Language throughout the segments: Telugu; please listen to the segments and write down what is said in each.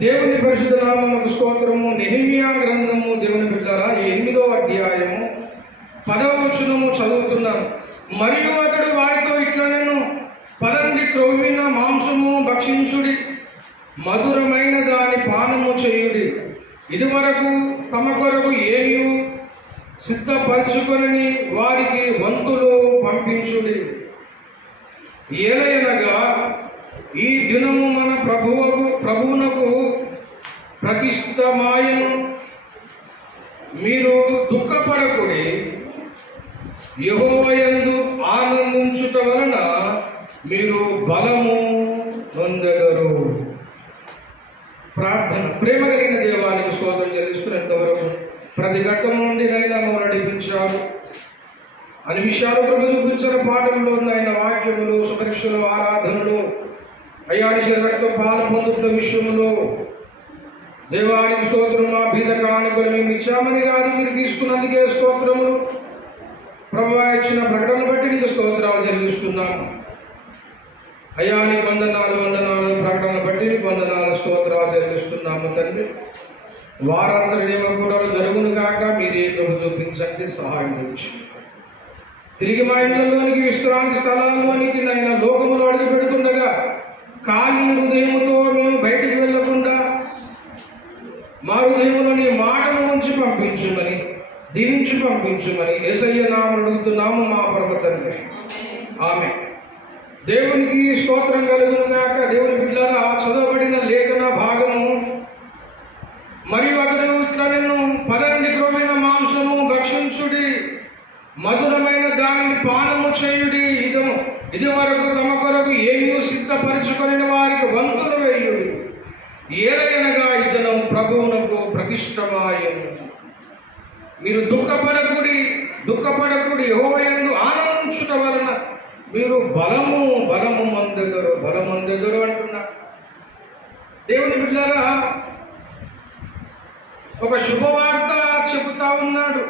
దేవుని పరిశుద్ధ నామమునకు స్తోత్రము. నెహెమీయా గ్రంథము దేవుని బిడ్డలారా 8వ అధ్యాయము 10వ వచనము చదువుతున్నాను. మరియు అతడు వారితో ఇట్లా నేను పదండి, క్రొవ్విన మాంసము భక్షించుడి, మధురమైన దాని పానము చేయుడి. ఇదివరకు తమ కొరకు ఏమీ సిద్ధపరచుకొని వారికి వంతులు పంపించుడి. ఏలయనగా ఈ దినము మన ప్రభువునకు ప్రతిష్టమాయను. మీరు దుఃఖపడకుడి, యెహోవాయందు ఆనందించుట వలన మీరు బలము పొందెదరు. ప్రార్థన. ప్రేమ కలిగిన దేవానికి స్తోత్రం చెల్లిస్తున్నంతవరకు ప్రతి ఘట్టం నుండి నైనా మమ్మల్ని నడిపించారు. అన్ని విషయాలు ప్రభు చూపించిన పాఠంలో నాయన వాక్యములు, సుపరీక్షలు, ఆరాధనలు, అయాని రక్త పాలు పొందుతున్న విషయంలో దేవానికి స్తోత్రం. మా బీద కానుకలు మేము ఇచ్చామని కాదు, మీరు తీసుకున్నందుకే స్తోత్రములు. ప్రభు ఇచ్చిన ప్రకటన బట్టి నీకు స్తోత్రాలు చెల్లిస్తున్నాము. అయానికి వందనాలు, ప్రకటన బట్టి నీకు వందనాలు, స్తోత్రాలు చెల్లిస్తున్నాము తండ్రి. వారందరి కూడా జరుగును కాక మీరే ప్రభు చూపించండి, సహాయం చేయండి. తిరిగి మా ఇళ్లలోనికి, విశ్రాంతి స్థలాల్లోనికి నైనా లోకములో అడుగు పెడుతుండగా ఖాళీ హృదయముతో మేము బయటికి వెళ్ళకుండా మా హృదయంలో నీ మాటను ఉంచి పంపించుమని, దీవించి పంపించుమని యేసయ్య నామమున అడుగుతున్నాము మా పరమ తండ్రి. ఆమేన్. దేవునికి స్తోత్రం కలుగును గాక. దేవుని బిడ్డలారా, చదవబడిన లేఖన భాగము మరియు అతడు ఇట్లా నేను పదండి, క్రొవ్విన మాంసము భక్షించుడి, మధురమైన దానిని పానము చేయుడి. ఇది వరకు తమ కొరకు ఏమీ సిద్ధపరచుకొని వారికి వంతులు వేయుడి. ఏదైనగా ఇతను ప్రభువునకు ప్రతిష్టమాయను. మీరు దుఃఖపడకుడి, యెహోవాయందు ఆనందించుట వలన మీరు బలము మందెదరు అంటున్నా. దేవుని బిడ్డలారా, ఒక శుభవార్త చెబుతా ఉన్నాడు.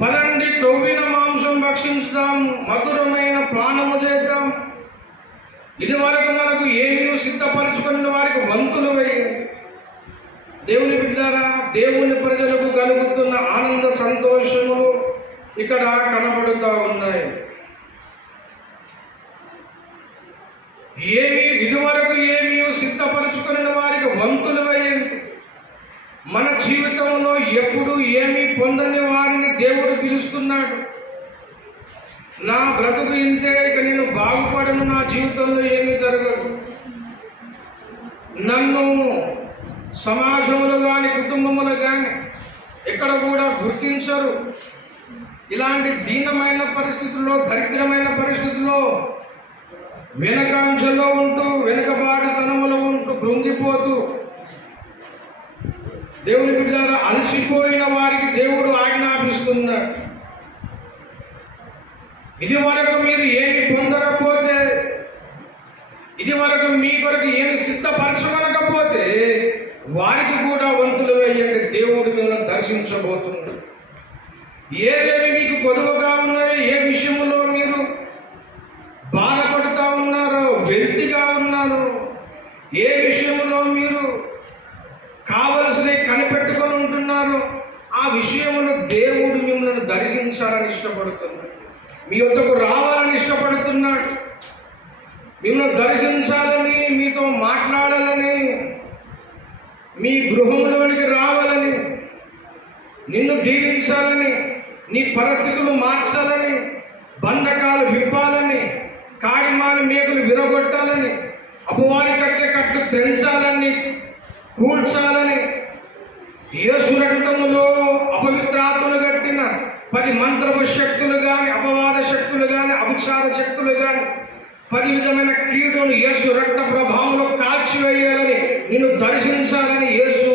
పదండి, క్రొవ్విన మాంసం భక్షించుదాం, మధురమైన పానము చేద్దాం. ఇది వరకు మనకు ఏమీ సిద్ధపరచుకున్న వారికి వంతులు వేయండి. దేవుని బిడ్డలారా, దేవుని ప్రజలకు కలుగుతున్న ఆనంద సంతోషములు ఇక్కడ కనబడుతూ ఉన్నాయి. ఇదివరకు ఏమీ సిద్ధపరచుకున్న వారికి వంతులు వేయండి. మన జీవితంలో ఎప్పుడు ఏమీ పొందని వారిని దేవుడు పిలుస్తున్నాడు. నా బ్రతుకు ఇంతే, ఇక నేను బాగుపడను, నా జీవితంలో ఏమీ జరగదు, నన్ను సమాజంలో కానీ కుటుంబంలో కానీ ఎక్కడ కూడా గుర్తించరు. ఇలాంటి దీనమైన పరిస్థితుల్లో, దరిద్రమైన పరిస్థితుల్లో, వెనకంజలో ఉంటూ, వెనుకబాటుతనములో ఉంటూ, కృంగిపోతూ, దేవుని బిడ్డలారా, అలసిపోయిన వారికి దేవుడు ఆజ్ఞాపిస్తున్నాడు. ఇది వరకు మీరు ఏమి పొందకపోతే, ఇది వరకు మీ కొరకు ఏమి సిద్ధపరచుకోనకపోతే వారికి కూడా వంతులు వేయండి. దేవుడు మిమ్మల్ని దర్శించబోతున్నాడు. ఏవేమి మీకు కొదువుగా ఉన్నాయో, ఏ విషయంలో మీరు బాధపడుతూ ఉన్నారో, వ్యక్తిగా ఉన్నారు, ఏ విషయంలో మీరు కావలసినవి కనిపెట్టుకొని ఉంటున్నారు, ఆ విషయంలో దేవుడు మిమ్మల్ని దర్శించాలని ఇష్టపడుతున్నాడు. మీ వద్దకు రావాలని ఇష్టపడుతున్నాడు. మిమ్మల్ని దర్శించాలని, మీతో మాట్లాడాలని, మీ గృహంలోనికి రావాలని, నిన్ను దీవించాలని, నీ పరిస్థితులు మార్చాలని, బంధకాలు విప్పాలని, కాడిమాని మేకులు విరగొట్టాలని, అపవాది కట్టే కట్లు త్రెంచాలని, కూల్చాలని, యేసు రక్తములో అపవిత్రాత్మలు కట్టిన 10 మంత్రపు శక్తులు కానీ, అపవాద శక్తులు కానీ, అభిచార శక్తులు కానీ, 10 విధమైన కీడును యేసు రక్త ప్రభావంలో కాల్చివేయాలని, నిన్ను దర్శించాలని, యేసు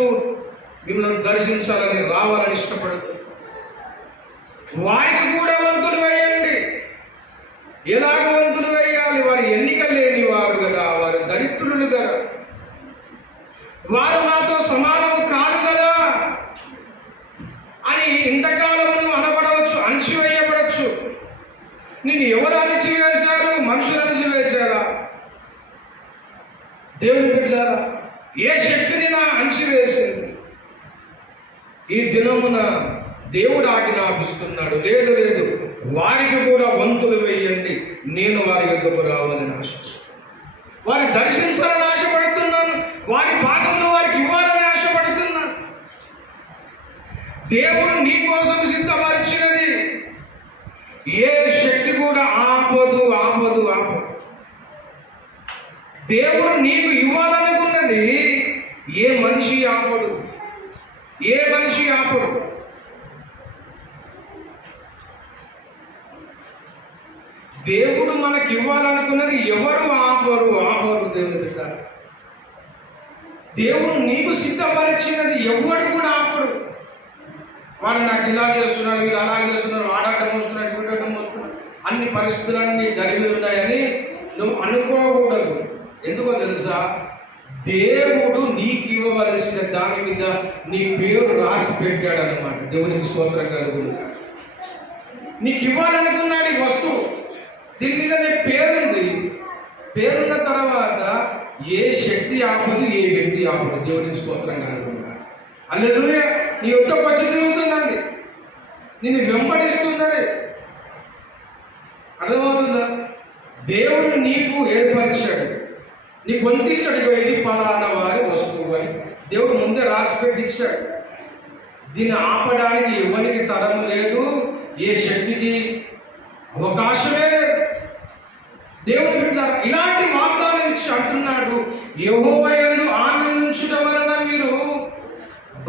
మిమ్మల్ని దర్శించాలని రావాలని ఇష్టపడుతుంది. వారికి కూడా వంతులు వేయండి. ఎలాగ వంతులు వేయాలి? వారు ఎన్నిక లేని వారు కదా, వారు దరిద్రులు కదా, వారు మాతో సమానము కాదు కదా అని ఇంతకాలం నువ్వు అనబడవచ్చు, అణచివేయబడచ్చు. నిన్ను ఎవరు అణచివేశారు? మనుషులు అణచివేశారా? దేవుని బిడ్డలారా, ఏ శక్తిని నా అణిచివేసింది? ఈ దినమున దేవుడు ఆజ్ఞాపిస్తున్నాడు, లేదు లేదు, వారికి కూడా వంతులు వేయండి, నేను వారి యొద్దకు రావాలని ఆశ, వారి దర్శించాలని ఆశపడుతున్నాను, వారి భాగమును వారికి ఇవ్వాలని ఆశపడుతున్నాను. దేవుడు నీ కోసం సిద్ధపరిచినది ఏ శక్తి కూడా ఆపదు ఆపదు ఆపదు. దేవుడు నీకు ఇవ్వాలనుకున్నది ఏ మనిషి ఆపడు, ఏ మనిషి ఆపడు. దేవుడు మనకి ఇవ్వాలనుకున్నది ఎవరు ఆపరు ఆపరు. దేవుడు బిడ్డ, దేవుడు నీకు సిద్ధపరిచినది ఎవడు కూడా ఆపడు. వాడు నాకు ఇలా చేస్తున్నారు, వీళ్ళు అలా చేస్తున్నారు, ఆడటం వస్తున్నారు, వీడటం వస్తున్నారు, అన్ని పరిస్థితులన్నీ గడిబిలు ఉన్నాయని నువ్వు అనుకోకూడదు. ఎందుకో తెలుసా? దేవుడు నీకు ఇవ్వవలసిన దాని మీద నీ పేరు రాసి పెట్టాడు అన్నమాట. దేవునికి స్తోత్రం కలుగును. నీకు ఇవ్వాలనుకున్నాడు ఈ వస్తువు, దీని మీద నీ పేరుంది. పేరున్న తర్వాత ఏ శక్తి ఆపదు, ఏ వ్యక్తి ఆపదు. దేవునికి స్తోత్రం కలుగును. హల్లెలూయా. నీ యొద్దకు వచ్చి తిరుగుతున్నది, నిన్ను వెంబడిస్తున్నది. అర్థమవుతుందా? దేవుడు నీకు ఏర్పరిచాడు, నీకు వంతించాడు, ఇది పలానా వారి వస్తువు అని దేవుడు ముందే రాసి పెట్టించాడు. దీన్ని ఆపడానికి ఎవరికి తరము లేదు, ఏ శక్తికి అవకాశమే లేదు. దేవుడు బిడ్డలారా, ఇలాంటి వాగ్దానం ఇచ్చి అంటున్నాడు, యెహోవా యందు ఆనందించుట వలన మీరు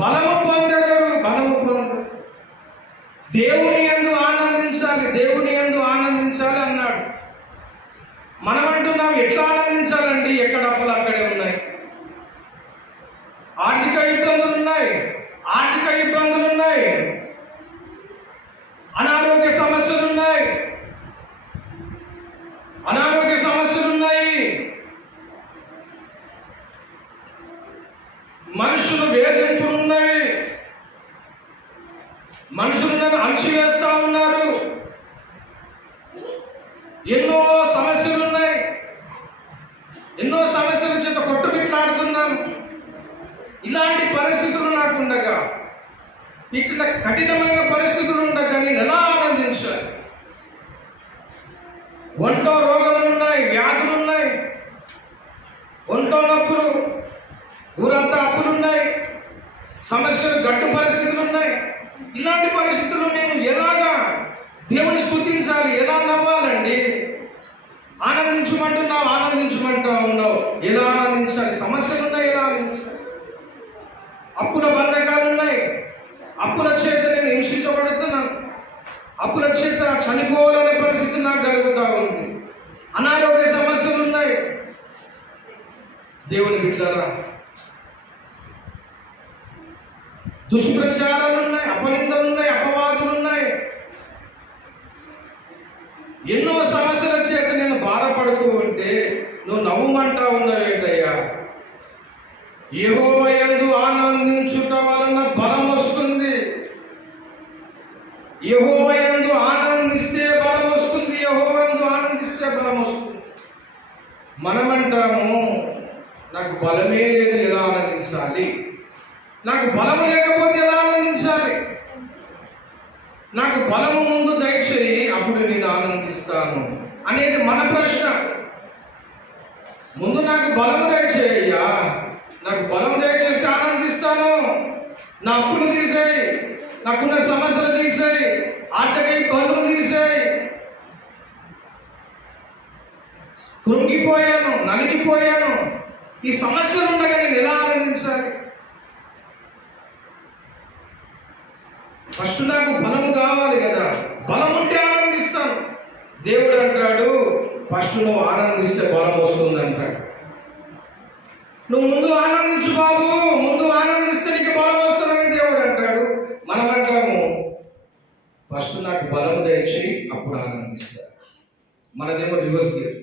బలము పొందెదరు, బలము పొందరు. దేవుని యందు ఆనందించాలి, దేవుని యందు ఆనందించాలి అన్నాడు. మనం అంటున్నాం, ఎట్లా ఆనందించాలండి? ఎక్కడ అప్పులు అక్కడే ఉన్నాయి, ఆర్థిక ఇబ్బందులు ఉన్నాయి, అనారోగ్య సమస్యలు ఉన్నాయి, మనుషులు వేధింపులు ఉన్నవి, మనుషులు నన్ను అణిచివేస్తా ఉన్నారు, ఎన్నో సమస్యలు ఉన్నాయి, ఎన్నో సమస్యల చేత కొట్టుమిట్లాడుతున్నాం. ఇలాంటి పరిస్థితులు నాకు ఉండగా, ఇట్లా కఠినమైన పరిస్థితులు ఉండగా నేను ఎలా ఆనందించాలి? ఒంట్లో రోగములు ఉన్నాయి, వ్యాధులు ఉన్నాయి, ఒంట్లో నొప్పులు, ఊరంతా అప్పులు ఉన్నాయి, సమస్యలు, గట్టు పరిస్థితులు ఉన్నాయి. ఇలాంటి పరిస్థితుల్లో నేను ఎలాగా దేవుని స్తుతించాలి? ఎలా నవ్వాలండి? ఆనందించమంటా ఉన్నావు, ఎలా ఆనందించాలి? సమస్యలు ఉన్నాయి, ఎలా ఆనందించాలి? అప్పుల బంధకాలు ఉన్నాయి, అప్పుల చేత నేను హింసించబడుతున్నాను, అప్పుల చేత చనిపోవాలనే పరిస్థితి నాకు కలుగుతూ ఉంది, అనారోగ్య సమస్యలు ఉన్నాయి. దేవుని బిడ్డలారా, దుష్ప్రచారాలు ఉన్నాయి, అపనిందలు ఉన్నాయి, అపవాదులు ఉన్నాయి, ఎన్నో సమస్యల చేత నేను బాధపడుతూ ఉంటే నువ్వు నవ్వుమంటా ఉన్నావేంటయ్యా? యెహోవా యందు ఆనందించుట వలన బలం వస్తుంది. యెహోవా యందు ఆనందిస్తే బలం వస్తుంది, యెహోవా యందు ఆనందిస్తే బలం వస్తుంది. మనమంటాము, నాకు బలమే లేదు, ఎలా ఆనందించాలి? నాకు బలం లేకపోతే ఎలా ఆనందించాలి? నాకు బలము ముందు దయచేయి, అప్పుడు నేను ఆనందిస్తాను అనేది మన ప్రశ్న. ముందు నాకు బలము దయచేయ్యా, నాకు బలం దయచేస్తే ఆనందిస్తాను. నా అప్పులు తీసేయి, నాకున్న సమస్యలు తీసేయి, ఆర్థిక ఇబ్బందులు తీసేయి. కృంగిపోయాను, నలిగిపోయాను, ఈ సమస్యలు ఉండగా నేను ఎలా ఆనందించాలి? ఫస్ట్ నాకు బలము కావాలి కదా, బలం ఉంటే ఆనందిస్తాను. దేవుడు అంటాడు, ఫస్ట్ నువ్వు ఆనందిస్తే బలం వస్తుంది అంటాడు. నువ్వు ముందు ఆనందించు బాబు, ముందు ఆనందిస్తే నీకు బలం వస్తుందని దేవుడు అంటాడు. మనం అంటాము, ఫస్ట్ నాకు బలం దయచేయి, అప్పుడు ఆనందిస్తా. మనదేమో రివర్స్ గేర్.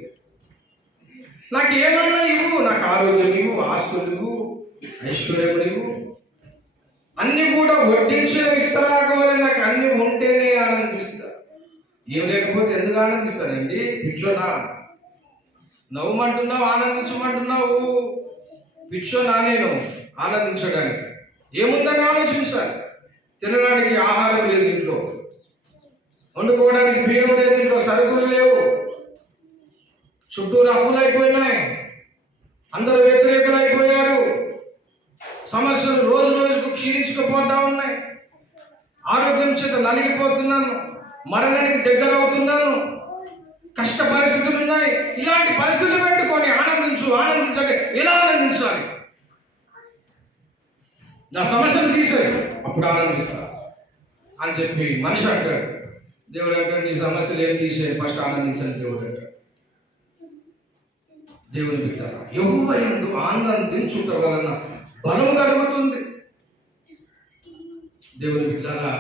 నాకు ఏమన్నా ఇవ్వు, నాకు ఆరోగ్యం ఇవ్వు, ఆస్తులు ఇవ్వు, ఐశ్వర్యం ఇవ్వు, అన్నీ కూడా వడ్డించిన విస్తరాకవని నాకు అన్నీ ఉంటేనే ఆనందిస్తా. ఏం లేకపోతే ఎందుకు ఆనందిస్తానండి? పిచ్చోనా? నవ్వుమంటున్నావు, ఆనందించమంటున్నావు, పిచ్చోనా నేను ఆనందించడానికి? ఏముందని ఆలోచించాలి. తినడానికి ఆహారం లేదు ఇంట్లో, వండుకోవడానికి బియ్యం లేదు ఇంట్లో, సరుకులు లేవు, చుట్టూరు అప్పులైపోయినాయి, అందరూ వ్యతిరేకులైపోయారు, సమస్యలు రోజు రోజుకు క్షీణించుకుపోతా ఉన్నాయి, ఆరోగ్యం చేత నలిగిపోతున్నాను, మరణానికి దగ్గర అవుతున్నాను, కష్ట పరిస్థితులు ఉన్నాయి. ఇలాంటి పరిస్థితులు పెట్టుకొని ఆనందించండి. ఎలా ఆనందించాలి? నా సమస్యలు తీసేయి, అప్పుడు ఆనందిస్తా అని చెప్పి మనిషి అంటాడు. దేవుడు అంటాడు, నీ సమస్యలు ఏం తీసేయి, ఫస్ట్ ఆనందించండి. దేవుడు అంటాడు. దేవుని బిడ్డ, యెహోవా యందు ఆనందించుట వలన బలము కలుగుతుంది. దేవుని బిడ్డలారా,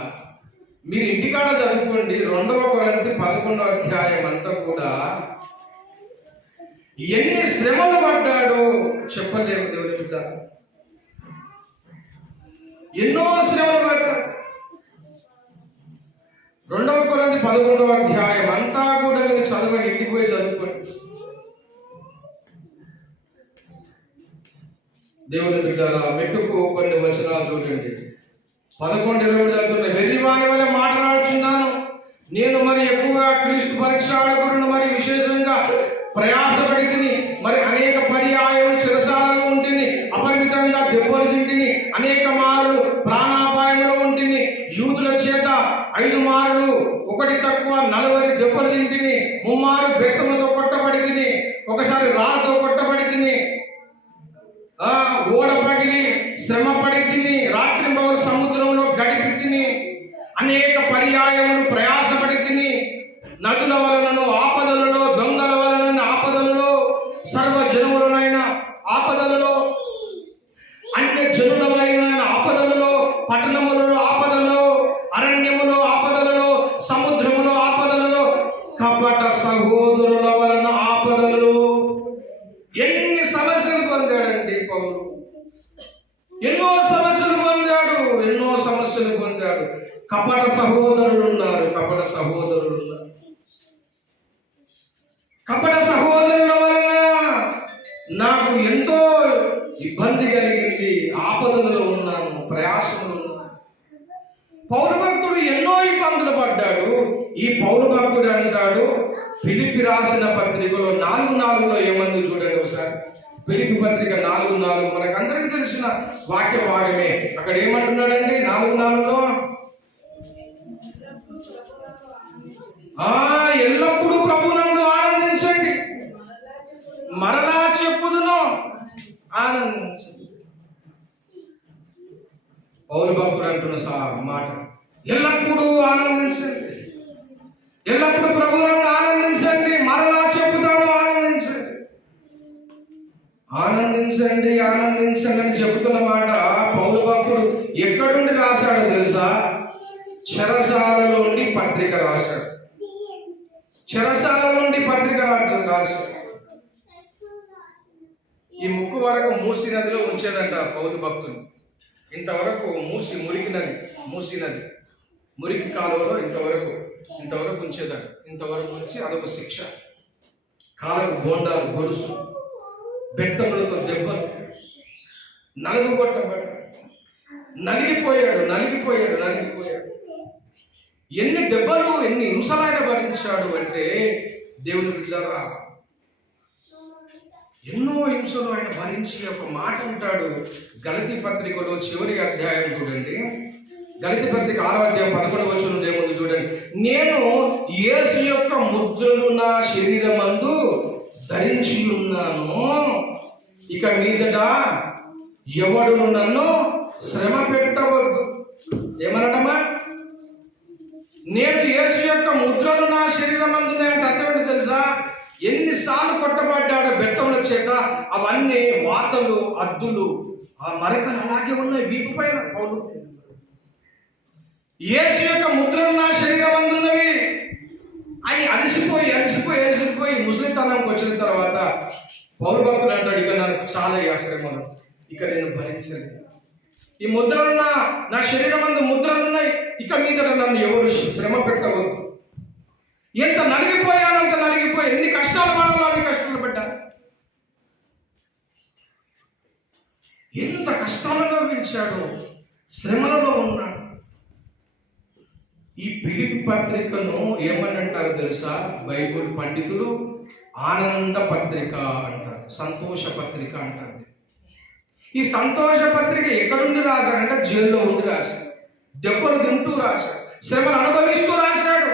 మీరు ఇంటికాడ చదువుకోండి. 2 కొరింథీ 11వ అధ్యాయం అంతా కూడా ఎన్ని శ్రమలు పడ్డాడో చెప్పలేము. దేవుని బిడ్డ, ఎన్నో శ్రమలు పడ్డాడు. 2 కొరింథీ 11వ అధ్యాయం అంతా కూడా మీరు చదవండి, ఇంటికి పోయి చదువుకోండి. దేవుని బిడ్డలా, మెట్టుకు కొన్ని వచనాలు చూడండి. 11:20 చదువుతున్న, వెర్రివాని వలె మాట్లాడుచున్నాను నేను, మరి ఎక్కువగా క్రీస్తు పరీక్షాడకుడును, మరి విశేషంగా ప్రయాసపడి తిని, మరి అనేక పర్యాయములు చెరసాలలో ఉంటిని, అపరిమితంగా దెబ్బలు తింటిని, అనేక మారులు ప్రాణాపాయములో ఉంటిని, యూదుల చేత 5 మారులు 1 తక్కువ 40 దెబ్బలు తింటిని, 3 మారు బెత్తములతో కొట్టబడి తిని, ఒకసారి రాళ్ళతో కొట్టబడి తిని, ఓడ పగిలి శ్రమపడి తిని, రాత్రింబవలు సముద్రంలో గడిపి తిని, అనేక పర్యాయములు ప్రయాసపడి తిని, నదుల వలనను ఆపదలలో, దొంగల వలన ఆపదలలో, సర్వజనములనైన ఆపదలలో, అన్య జనులైన ఆపదలలో, పట్టణములలో ఆపదలలో, అరణ్యములో ఆపదలలో, సముద్రములో ఆపదలలో, కపట సహోదరుల వలన ఆపదలలో. ఎన్ని సమస్యలు పొందాడండి పౌలు? ఎన్నో సమస్యలు పొందాడు. కపట సహోదరులు ఉన్నారు. కపట సహోదరుల వలన నాకు ఎంతో ఇబ్బంది కలిగింది, ఆపదలలో ఉన్నాను, ప్రయాసములు ఉన్నాను. పౌలు భక్తుడు ఎన్నో ఇబ్బందులు పడ్డాడు. ఈ పౌలు భక్తుడు అంటాడు, ఫిలిప్పి రాసిన పత్రికలో 4:4 ఏమంది చూడండి ఒకసారి. ఫిలిప్పి పత్రిక 4:4 మనకు అందరికీ తెలిసిన వాక్య భాగమే. అక్కడ ఏమంటున్నాడండి 4:4లో? ఎల్లప్పుడూ ప్రభువునందు ఆనందించండి, మరలా చెప్పుదును ఆనందించండి. పౌలు భక్తుడు అంటున్న మాట, ఎల్లప్పుడూ ఆనందించండి, ఎల్లప్పుడూ ప్రభువునందు ఆనందించండి, మరలా చెప్పుతాను ఆనందించండి అని చెబుతున్న మాట పౌలు భక్తుడు ఎక్కడుండి రాశాడో తెలుసా? చెరసాలలో ఉండి పత్రిక రాశాడు. రాశాడు. ఈ ముక్కు వరకు మూసి నదిలో ఉంచేదంట పౌలు భక్తులు. ఇంతవరకు మూసి నది మురికి కాలువలో ఇంతవరకు ఉంచేదాన్ని. ఇంతవరకు ఉంచి అదొక శిక్ష. కాలకు బోండాలు, గొలుసు, బెత్తములతో దెబ్బలు, నలుగుకొట్టబడ్డాడు. నలిగిపోయాడు. ఎన్ని దెబ్బలు, ఎన్ని హింసలైన భరించాడు అంటే దేవుని బిడ్డలారా, ఎన్నో హింసలు ఆయన భరించి ఒక మాట అంటాడు. గలతీ పత్రికలో చివరి అధ్యాయం చూడండి. గలతీ పత్రిక 6వ అధ్యాయం 11వ వచనం ఏముంది చూడండి. నేను యేసు యొక్క ముద్రలు నా శరీరమందు ధరించి ఉన్నాను, ఇక మీదట ఎవడును నన్ను శ్రమ పెట్టవద్దు. ఏమనటమా? నేను యేసు యొక్క ముద్రలు నా శరీరమందు ఉన్నాయంటే అర్థం ఏంటో తెలుసా? ఎన్నిసార్లు కొట్టబడ్డాడో బెత్తముల చేత, అవన్నీ వాతలు, అద్దులు, ఆ మరకలు అలాగే ఉన్నాయి వీపు పైన. పౌలు, యేసు యొక్క ముద్రలు నా శరీరమందు ఉన్నవి అని అలసిపోయి ముసలితనానికి వచ్చిన తర్వాత పౌలు భక్తుడు అంటాడు, ఇక నాకు చాలా శ్రమలు, ఇక నేను భరించలేదు. ఈ ముద్రలు నా శరీరమందు ముద్రలు ఉన్నాయి, ఇక మీద నన్ను ఎవరు శ్రమ పెట్టవద్దు. ఎంత నలిగిపోయాను, అంత నలిగిపోయి, ఎన్ని కష్టాలు పడాలో అన్ని కష్టాలు పడ్డాను. ఎంత కష్టాలలో పెంచాడు, శ్రమలలో ఉన్నాడు. ఈ ఫిలిప్పీ పత్రికను ఏమని అంటారు తెలుసా? బైబిల్ పండితులు ఆనంద పత్రిక అంటారు, సంతోష పత్రిక అంటారు. ఈ సంతోష పత్రిక ఎక్కడుండి రాశాడంటే జైల్లో ఉండి రాశాడు, దెబ్బలు తింటూ రాశాడు, శ్రమలు అనుభవిస్తూ రాశాడు.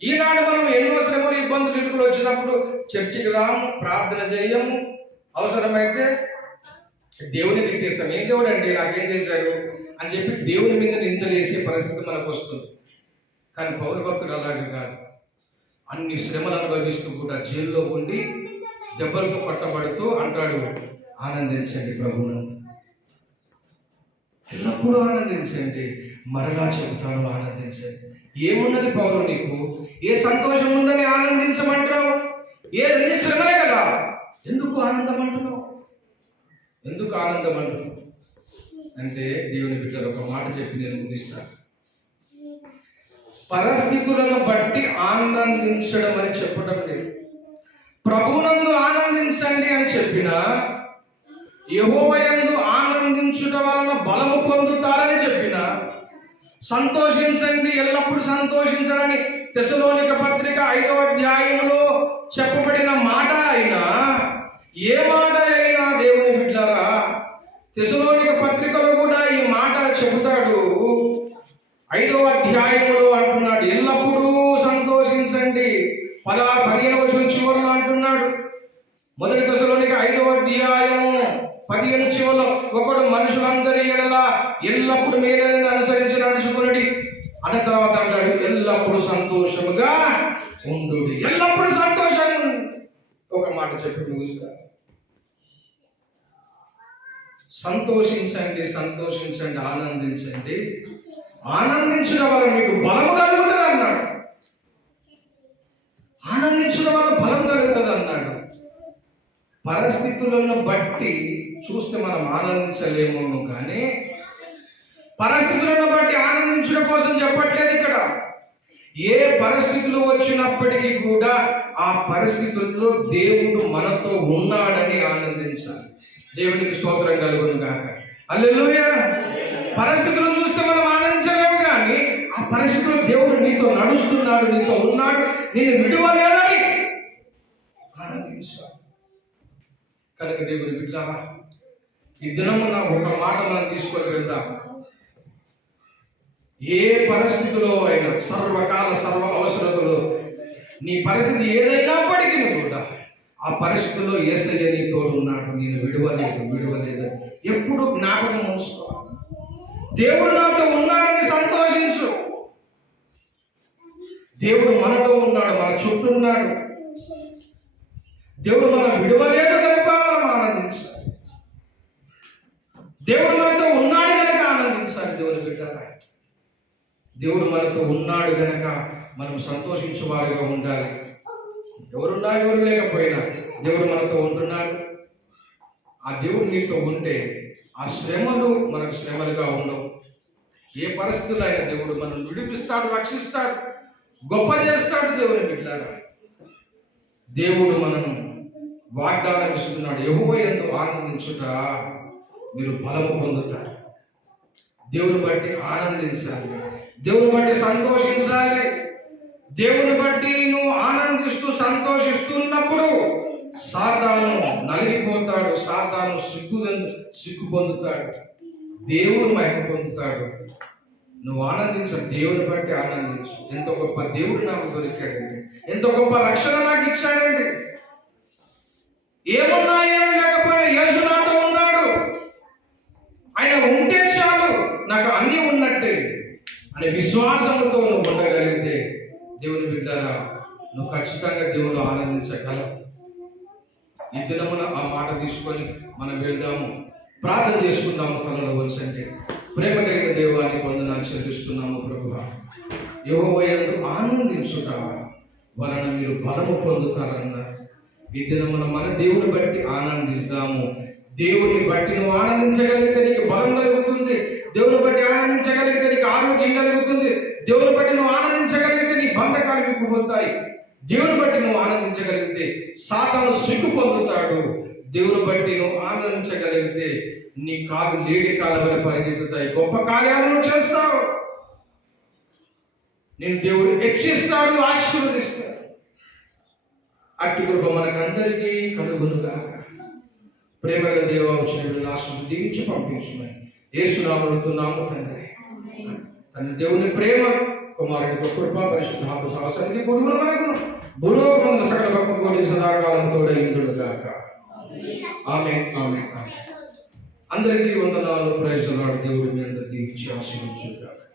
ఈనాడు మనం ఎన్నో శ్రమలు, ఇబ్బందులు, ఇరుకులు వచ్చినప్పుడు చర్చికి రాము, ప్రార్థన చేయము, అవసరమైతే దేవుని తిట్టేస్తాం. ఏం దేవుడు అండి నాకేం చేశాడు అని చెప్పి దేవుని మీద నిందలు వేసే పరిస్థితి మనకు వస్తుంది. కానీ పౌరు భక్తుడు అలాగే కాదు. అన్ని శ్రమలు అనుభవిస్తూ కూడా జైల్లో ఉండి దెబ్బలతో పట్టబడుతూ అంటాడు, ఆనందించండి ప్రభువునందు, ఎల్లప్పుడూ ఆనందించండి, మరలా చెబుతాను ఆనందించండి. ఏమున్నది పౌరు నీకు? ఏ సంతోషం ఉందని ఆనందించమంటావు? ఏదన్నీ శ్రమలే కదా, ఎందుకు ఆనందం అంటున్నావు? ఎందుకు ఆనందం అంటున్నావు అంటే దేవుని బిడ్డలు ఒక మాట చెప్పి నేను ముగిస్తాను. పరిస్థితులను బట్టి ఆనందించడం అని చెప్పడం లేదు. ప్రభువునందు ఆనందించండి అని చెప్పిన, యెహోవాయందు ఆనందించుట వలన బలము పొందుతారని చెప్పిన, సంతోషించండి ఎల్లప్పుడూ సంతోషించడని తెస్సలోనిక పత్రిక 5వ అధ్యాయంలో చెప్పబడిన మాట అయినా, ఏ మాట అయినా దేవుని బిడ్డలారా తెస్సలోనిక పత్రికలో కూడా ఈ మాట చెబుతాడు. 5వ అధ్యాయంలో అంటున్నాడు, ఎల్లప్పుడూ సంతోషించండి. 15వ చివరిలో అంటున్నాడు, మొదటి తెస్సలోనిక 5వ అధ్యాయము 15 చివరిలో, ఒకడు మనుషులందరి ఎడల ఎల్లప్పుడు మేలైనది అనుసరించి నడుచుకుని అన్న తర్వాత అంటాడు, ఎల్లప్పుడు సంతోషముగా ఉండు. ఎల్లప్పుడు సంతోషంగా ఒక మాట చెప్పి ముగిస్తాను. సంతోషించండి, సంతోషించండి, ఆనందించండి, ఆనందించడం వల్ల మీకు బలము కలుగుతుంది అన్నాడు. ఆనందించడం వల్ల బలం కలుగుతుంది అన్నాడు. పరిస్థితులను బట్టి చూస్తే మనం ఆనందించలేమో, కానీ పరిస్థితులను బట్టి ఆనందించడం కోసం చెప్పట్లేదు ఇక్కడ. ఏ పరిస్థితులు వచ్చినప్పటికీ కూడా ఆ పరిస్థితుల్లో దేవుడు మనతో ఉన్నాడని ఆనందించాలి. దేవునికి స్తోత్రం కలుగును గాక. హల్లెలూయా. పరిస్థితులను చూస్తే మనం ఆనందించలేము, కానీ ఆ పరిస్థితుల్లో దేవుడు నీతో నడుస్తున్నాడు, నీతో ఉన్నాడు, నేను విడువలేదని ఆనందించాలి. కనుక దేవుని బిడ్డలారా, ఈ దినమున ఒక మాట మనం తీసుకొని వెళ్దాం. ఏ పరిస్థితిలో అయినా, సర్వకాల సర్వ అవసరతలో నీ పరిస్థితి ఏదైనప్పటికీ కూడా ఆ పరిస్థితుల్లో యేసయ్య నీ తోడు ఉన్నాడు, నేను విడువలేదు ఎప్పుడు జ్ఞాపకం ఉంచుకోవాలి. దేవుడు నాతో ఉన్నాడని సంతోషించు. దేవుడు మనతో ఉన్నాడు, మన చుట్టూ ఉన్నాడు. దేవుడు మనం విడువలేదు కనుక మనం ఆనందించాలి. దేవుడు మనతో ఉన్నాడు కనుక ఆనందించాలి. దేవుని బిడ్డలారా, దేవుడు మనతో ఉన్నాడు కనుక మనం సంతోషించేవారుగా ఉండాలి. ఎవరున్నా ఎవరు లేకపోయినా దేవుడు మనతో ఉంటున్నాడు. ఆ దేవుడు నీతో ఉంటే ఆ శ్రమలు మనకు శ్రమలుగా ఉండవు. ఏ పరిస్థితుల్లో అయినా దేవుడు మనం విడిపిస్తాడు, రక్షిస్తాడు, గొప్ప చేస్తాడు. దేవుని బిడ్డలారా, దేవుడు మనను వాగ్దానం ఇస్తున్నాడు, యెహోవాయందు ఆనందించుట మీరు బలము పొందుతారు. దేవుని బట్టి ఆనందించాలి, దేవుని బట్టి సంతోషించాలి. దేవుని బట్టి నువ్వు ఆనందిస్తూ సంతోషిస్తున్నప్పుడు సాతాను నలిగిపోతాడు, సాతాను సిగ్గు పొందుతాడు, దేవుడు మహిమ పొందుతాడు. నువ్వు ఆనందించు, దేవుని బట్టి ఆనందించు. ఎంత గొప్ప దేవుడు నాకు దొరికాడండి, ఎంత గొప్ప రక్షణ నాకు ఇచ్చాడండి. ఏమున్నా ఏమీ లేకపోయినా యేసు నాతో ఉన్నాడు, ఆయన ఉంటే చాలు, నాకు అన్నీ ఉన్నట్టే అనే విశ్వాసంతో నువ్వు ఉండగలిగితే దేవుని బిడ్డరా, నువ్వు ఖచ్చితంగా దేవుడు ఆనందించగలవు. ఈ దినమున ఆ మాట తీసుకొని మనం వెళ్దాము, ప్రార్థన చేసుకుందాము. తలలో వచ్చండి. ప్రేమ కలిగిన దేవానికి వందనాలు చెల్లిస్తున్నాము ప్రభువా. యెహోవాయందు ఆనందించుట వలన మీరు బలము పొందుతారన్నారు. ఈ దినమున మన దేవుని బట్టి ఆనందిద్దాము. దేవుని బట్టి నువ్వు ఆనందించగలిగితే నీకు బలం కలుగుతుంది. దేవుని బట్టి ఆనందించగలిగితే నీకు ఆరోగ్యం కలుగుతుంది. దేవుని బట్టి నువ్వు ఆనందించగలిగితే నీ బంధకాలు విప్పుపోతాయి. దేవుని బట్టి నువ్వు ఆనందించగలిగితే సాతాను సిగ్గు పొందుతాడు. దేవుని బట్టి నువ్వు ఆనందించగలిగితే నీ కాలు లేడి కాళ్ళ వల్ల పరిగెత్తుతాయి. గొప్ప కార్యాలను చేస్తావు. నేను దేవుడు హెచ్చిస్తాడు, ఆశీర్వదిస్తాడు. అట్టి కృప మనకందరికీ కలుగునుగాక. ప్రేమగల దేవా, వచ్చిన ఆశీర్వదించి దీవించి పంపించుమని యేసునామములో నామమున తండ్రి. తండ్రి దేవుని ప్రేమ, కుమారుని కృప, పరిశుద్ధాత్మ సహవాసానికి పొడుగున మనకు భూలోకమందున సకల భక్తులకు సదాకాలం తోడైండుగాక. ఆమేన్, ఆమేన్, ఆమేన్. అందరికీ వందనాలు. Praise the lord. దేవుడు మీ అందరికీ దీవించి ఆశీర్వదించుగాక.